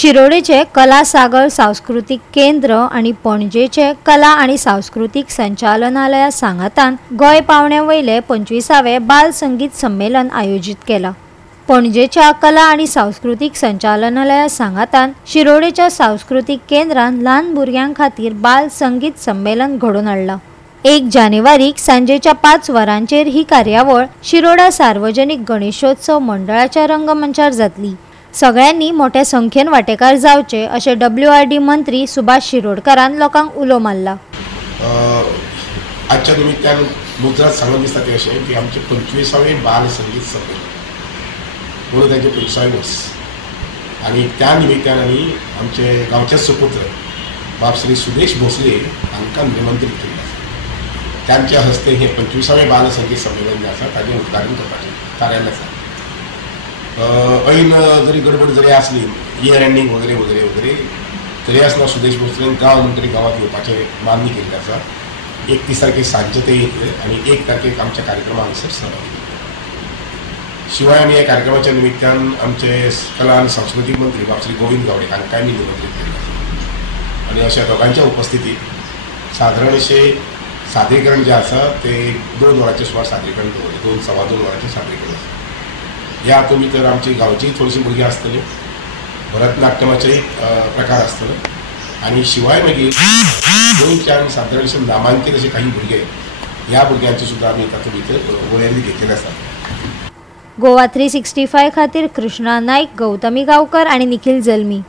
शिरोडेचे कला सागर सांस्कृतिक केंद्र आणि पणजेचे कला आणि सांस्कृतिक संचालनालया सांगातान गोय पावण्या वयले 25वे बाल संगीत संमेलन आयोजित केला। पणजेच्या कला आणि सांस्कृतिक संचालनालया सांगातान शिरोडेच्या सांस्कृतिक केंद्रान ल्हान भुरग्यां खातीर बाल संगीत संमेलन घडोवन हाडला। 1 जानेवारीक सांजेच्या 5 वरांचेर ही कार्यावळ शिरोडा सार्वजनिक गणेशोत्सव मंडळाच्या रंगमंचार जातली। सगळ्यांनी मोठ्या संख्येन वांटेकार जावचे अशें WRD मंत्री सुभाष शिरोडकरान लोकांक उलो मारला। आजच्या निमित्तान मुजरत सांगून दिसता ते अशें की आमचे 25वे बाल संगीत संमेलन म्हणून ताचे 25वे वर्स आनी त्या निमित्तान आमी आमचे गांवचे सुपुत्र बाब श्री सुदेश भोसले हांकां निमंत्रीत केल्लें आसा। तांच्या हस्ते हे 25वे बाल संगीत संमेलन जे आसा ताचें उद्घाटन करपाचें थारायल्लें आसा। ऐन जरी गडबड जरी आसली इयर एंडिंग वगैरे वगैरे वगैरे तरी आसतना सुदेश भोसलेन गांव मंत्री गांवांत येवपाचें मान्य केल्लें आसा। 31 तारखेक सांजचे ते येतले आनी 1 तारखेक आमच्या कार्यक्रमाक हांगासर सहभागी जातले। शिवाय आमी ह्या कार्यक्रमाच्या निमित्तान आमचे कला आनी सांस्कृतीक मंत्री बाब श्री गोविंद गावडे हांकांय आमी निमंत्रीत केल्लें आसा आनी अशा दोगांच्या उपस्थितीत सादारण अशें सादरीकरण जें आसा ते 2 वरांचें सुमार सादरीकरण दवरलें, 2 सवा 2 वरांचें सादरीकरण आसा। ह्या हातूंत भितर आमची गांवचीय थोडीशीं भुरगीं आसतलीं, भरतनाट्यमाचेय प्रकार आसतले आनी शिवाय मागीर गोंयच्यान सादारण अशें नामांकीत अशे काही भुरगे ह्या भुरग्यांची सुद्दां आमी तातूंत भितर वळेरी घेतिल्ली आसा। गोवा 365 खातीर कृष्णा नायक, गौतमी गांवकर आनी निखिल जल्मी।